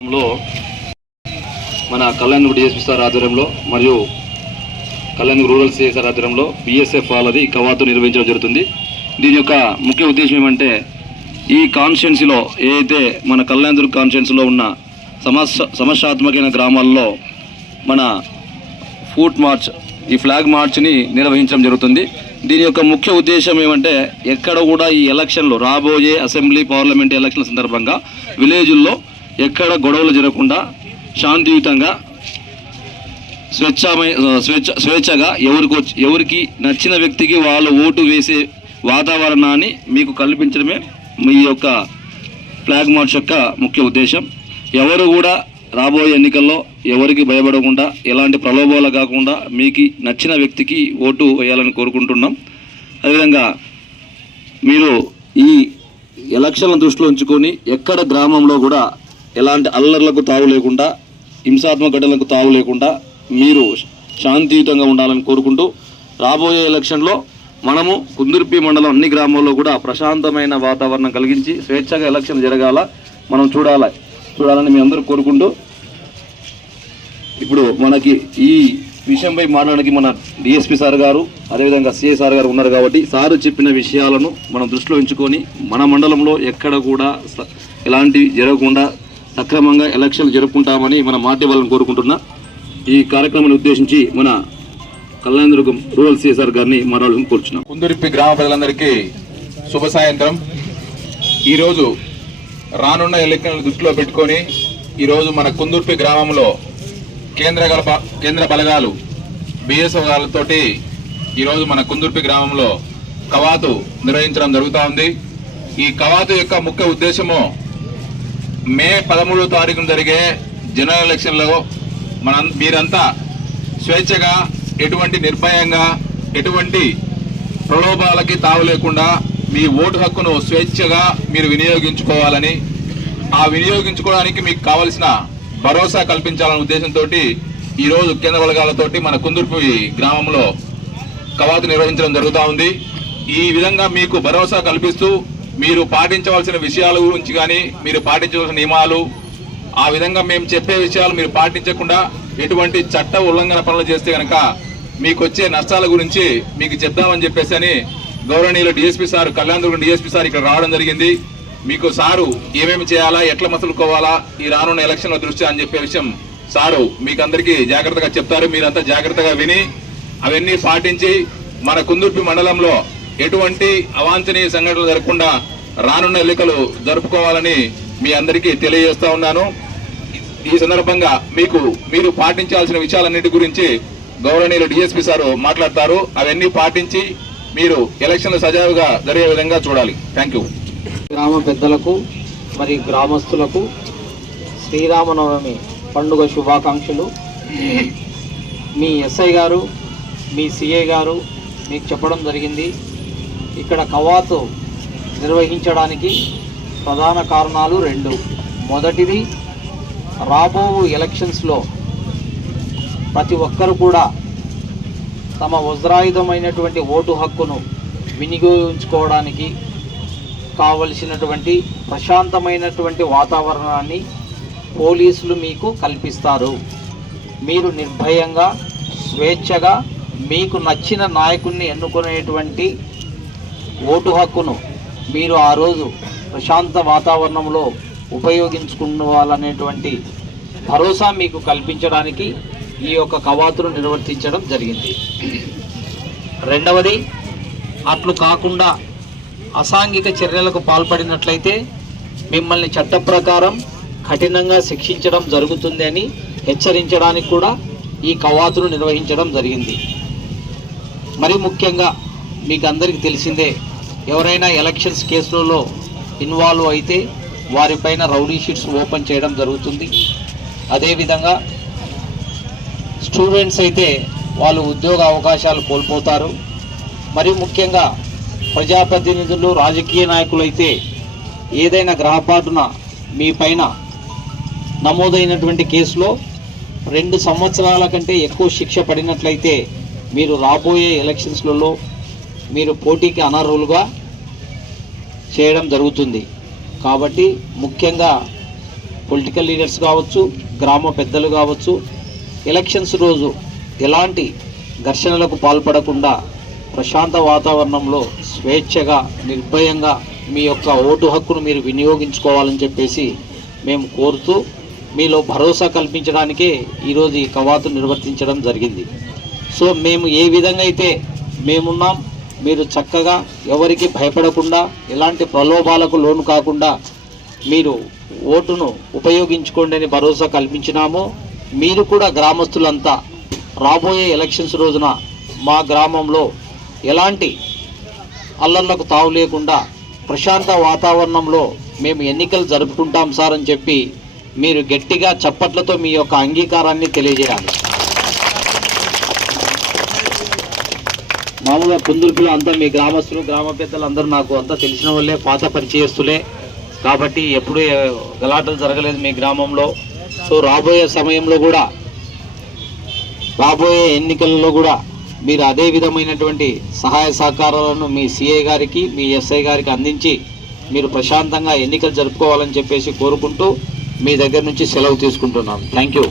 లో మన Kalyan DSP sir ఆధ్వర్యంలో మరియు కళ్యాణ్ రూరల్ సిఎస్ఆర్ ఆధ్వర్యంలో బిఎస్ఎఫ్ వాళ్ళది కవాతు నిర్వహించడం జరుగుతుంది. దీని యొక్క ముఖ్య ఉద్దేశం ఏమంటే ఈ కాన్స్టిట్యున్సీలో ఏదైతే మన కళ్యాణదుర్గ్ కాన్స్టిట్యున్సీలో ఉన్న సమస్య సమస్యాత్మకమైన గ్రామాల్లో మన ఫూట్ మార్చ్ ఈ ఫ్లాగ్ మార్చ్ని నిర్వహించడం జరుగుతుంది. దీని యొక్క ముఖ్య ఉద్దేశం ఏమంటే ఎక్కడ కూడా ఈ ఎలక్షన్లు రాబోయే అసెంబ్లీ పార్లమెంట్ ఎలక్షన్ల సందర్భంగా విలేజుల్లో ఎక్కడ గొడవలు జరగకుండా శాంతియుతంగా స్వేచ్ఛామయ స్వేచ్ఛ స్వేచ్ఛగా ఎవరికి వచ్చి- ఎవరికి నచ్చిన వ్యక్తికి వాళ్ళు ఓటు వేసే వాతావరణాన్ని మీకు కల్పించడమే మీ యొక్క ఫ్లాగ్ మార్చ్ యొక్క ముఖ్య ఉద్దేశం. ఎవరు కూడా రాబోయే ఎన్నికల్లో ఎవరికి భయపడకుండా ఎలాంటి ప్రలోభాలు కాకుండా మీకు నచ్చిన వ్యక్తికి ఓటు వేయాలని కోరుకుంటున్నాం. అదేవిధంగా మీరు ఈ ఎలక్షన్ల దృష్టిలో ఉంచుకొని ఎక్కడ గ్రామంలో కూడా ఎలాంటి అల్లర్లకు తావు లేకుండా హింసాత్మక ఘటనలకు తావు లేకుండా మీరు శాంతియుతంగా ఉండాలని కోరుకుంటూ రాబోయే ఎలక్షన్లో మనము కుందుర్పి మండలం అన్ని గ్రామాల్లో కూడా ప్రశాంతమైన వాతావరణం కలిగించి స్వేచ్ఛగా ఎలక్షన్ జరగాల మనం చూడాలి చూడాలని మీ అందరూ కోరుకుంటూ ఇప్పుడు మనకి ఈ విషయంపై మాట్లాడడానికి మన డిఎస్పి సార్ గారు అదేవిధంగా సిఐ సార్ గారు ఉన్నారు కాబట్టి సారు చెప్పిన విషయాలను మనం దృష్టిలో ఉంచుకొని మన మండలంలో ఎక్కడ కూడా ఎలాంటివి జరగకుండా సక్రమంగా ఎలక్షన్లు జరుపుకుంటామని మన మాధ్యమాలను కోరుకుంటున్నా. ఈ కార్యక్రమాన్ని ఉద్దేశించి మన కళ్యాణదుర్గం రూరల్ సిఐ గారిని మాట్లాడాలని కోరుచున్నాం. కుందురిప్పి గ్రామ ప్రజలందరికీ శుభ సాయంత్రం. ఈరోజు రానున్న ఎన్నికలను దృష్టిలో పెట్టుకొని ఈరోజు మన కుందుర్పి గ్రామంలో కేంద్ర కేంద్ర బలగాలు బిఎస్ఎఫ్ వాళ్ళతోటి ఈరోజు మన కుందుర్పి గ్రామంలో కవాతు నిర్వహించడం జరుగుతూ ఉంది. ఈ కవాతు యొక్క ముఖ్య ఉద్దేశము మే పదమూడో తారీఖున జరిగే జనరల్ ఎలక్షన్లో మన మీరంతా స్వేచ్ఛగా ఎటువంటి నిర్భయంగా ఎటువంటి ప్రలోభాలకి తావు లేకుండా మీ ఓటు హక్కును స్వేచ్ఛగా మీరు వినియోగించుకోవాలని ఆ వినియోగించుకోవడానికి మీకు కావలసిన భరోసా కల్పించాలనే ఉద్దేశంతో ఈరోజు కేంద్ర బలగాలతోటి మన కుందుర్పి గ్రామంలో కవాతు నిర్వహించడం జరుగుతూ ఉంది. ఈ విధంగా మీకు భరోసా కల్పిస్తూ మీరు పాటించవలసిన విషయాల గురించి కానీ మీరు పాటించవలసిన నియమాలు ఆ విధంగా మేము చెప్పే విషయాలు మీరు పాటించకుండా ఎటువంటి చట్ట ఉల్లంఘన పనులు చేస్తే కనుక మీకు వచ్చే నష్టాల గురించి మీకు చెప్దామని చెప్పేసి అని గౌరవనీయులు DSP sir Kalyandurgam DSP sir ఇక్కడ రావడం జరిగింది. మీకు సారు ఏమేమి చేయాలా ఎట్లా మసలుకోవాలా ఈ రానున్న ఎలక్షన్ల దృష్ట్యా అని చెప్పే విషయం సారు మీకందరికీ జాగ్రత్తగా చెప్తారు. మీరంతా జాగ్రత్తగా విని అవన్నీ పాటించి మన కుందుర్పి మండలంలో ఎటువంటి అవాంఛనీయ సంఘటనలు జరగకుండా రానున్న ఎన్నికలు జరుపుకోవాలని మీ అందరికీ తెలియజేస్తా ఉన్నాను. ఈ సందర్భంగా మీకు మీరు పాటించాల్సిన విషయాలన్నిటి గురించి గౌరవనీయులు డిఎస్పీ సారు మాట్లాడతారు. అవన్నీ పాటించి మీరు ఎలక్షన్లు సజావుగా జరిగే విధంగా చూడాలి. థ్యాంక్ యూ గ్రామ పెద్దలకు మరి గ్రామస్తులకు శ్రీరామనవమి పండుగ శుభాకాంక్షలు. మీ ఎస్ఐ గారు మీ సిఏ గారు మీకు చెప్పడం జరిగింది. ఇక్కడ కవాతు నిర్వహించడానికి ప్రధాన కారణాలు రెండు. మొదటిది రాబో ఎలక్షన్స్లో ప్రతి ఒక్కరు కూడా తమ వజ్రాయుధమైనటువంటి ఓటు హక్కును వినియోగించుకోవడానికి కావలసినటువంటి ప్రశాంతమైనటువంటి వాతావరణాన్ని పోలీసులు మీకు కల్పిస్తారు. మీరు నిర్భయంగా స్వేచ్ఛగా మీకు నచ్చిన నాయకుడిని ఎన్నుకునేటువంటి ఓటు హక్కును మీరు ఆ రోజు ప్రశాంత వాతావరణంలో ఉపయోగించుకోవాలనేటువంటి భరోసా మీకు కల్పించడానికి ఈ యొక్క కవాతును నిర్వర్తించడం జరిగింది. రెండవది అట్లు కాకుండా అసాంఘిక చర్యలకు పాల్పడినట్లయితే మిమ్మల్ని చట్ట ప్రకారం కఠినంగా శిక్షించడం జరుగుతుంది అని హెచ్చరించడానికి కూడా ఈ కవాతును నిర్వహించడం జరిగింది. మరి ముఖ్యంగా మీకు అందరికీ తెలిసిందే ఎవరైనా ఎలక్షన్స్ కేసులలో ఇన్వాల్వ్ అయితే వారిపైన రౌడీ షీట్స్ ఓపెన్ చేయడం జరుగుతుంది. అదేవిధంగా స్టూడెంట్స్ అయితే వాళ్ళు ఉద్యోగ అవకాశాలు కోల్పోతారు. మరి ముఖ్యంగా ప్రజాప్రతినిధులు రాజకీయ నాయకులు అయితే ఏదైనా గ్రహపాటున మీ పైన నమోదైనటువంటి కేసులో రెండు సంవత్సరాల కంటే ఎక్కువ శిక్ష పడినట్లయితే మీరు రాబోయే ఎలక్షన్స్లలో మీరు పోటీకి అనర్హులుగా చేయడం జరుగుతుంది. కాబట్టి ముఖ్యంగా పొలిటికల్ లీడర్స్ కావచ్చు గ్రామ పెద్దలు కావచ్చు ఎలక్షన్స్ రోజు ఎలాంటి ఘర్షణలకు పాల్పడకుండా ప్రశాంత వాతావరణంలో స్వేచ్ఛగా నిర్భయంగా మీ యొక్క ఓటు హక్కును మీరు వినియోగించుకోవాలని చెప్పేసి మేము కోరుతూ మీలో భరోసా కల్పించడానికే ఈరోజు ఈ కవాతు నిర్వర్తించడం జరిగింది. సో మేము ఏ విధంగా అయితే మేమున్నాం మీరు చక్కగా ఎవరికి భయపడకుండా ఎలాంటి ప్రలోభాలకు లోను కాకుండా మీరు ఓటును ఉపయోగించుకోండి అని భరోసా కల్పించినాము మీరు కూడా గ్రామస్తులంతా రాబోయే ఎలక్షన్స్ రోజున మా గ్రామంలో ఎలాంటి అల్లర్లకు తావు లేకుండా ప్రశాంత వాతావరణంలో మేము ఎన్నికలు జరుపుకుంటాం సార్ అని చెప్పి మీరు గట్టిగా చప్పట్లతో మీ యొక్క అంగీకారాన్ని తెలియజేయాలి. మామూలుగా కుందుర్పిలో అంతా మీ గ్రామస్తులు గ్రామ పెద్దలు అందరూ నాకు అంతా తెలిసిన వాళ్ళే పాత పరిచయస్తులే. కాబట్టి ఎప్పుడూ గలాటలు జరగలేదు మీ గ్రామంలో. సో రాబోయే సమయంలో కూడా రాబోయే ఎన్నికల్లో కూడా మీరు అదే విధమైనటువంటి సహాయ సహకారాలను మీ సిఐ గారికి మీ ఎస్ఐ గారికి అందించి మీరు ప్రశాంతంగా ఎన్నికలు జరుపుకోవాలని చెప్పేసి కోరుకుంటూ మీ దగ్గర నుంచి సెలవు తీసుకుంటున్నాను. Thank you.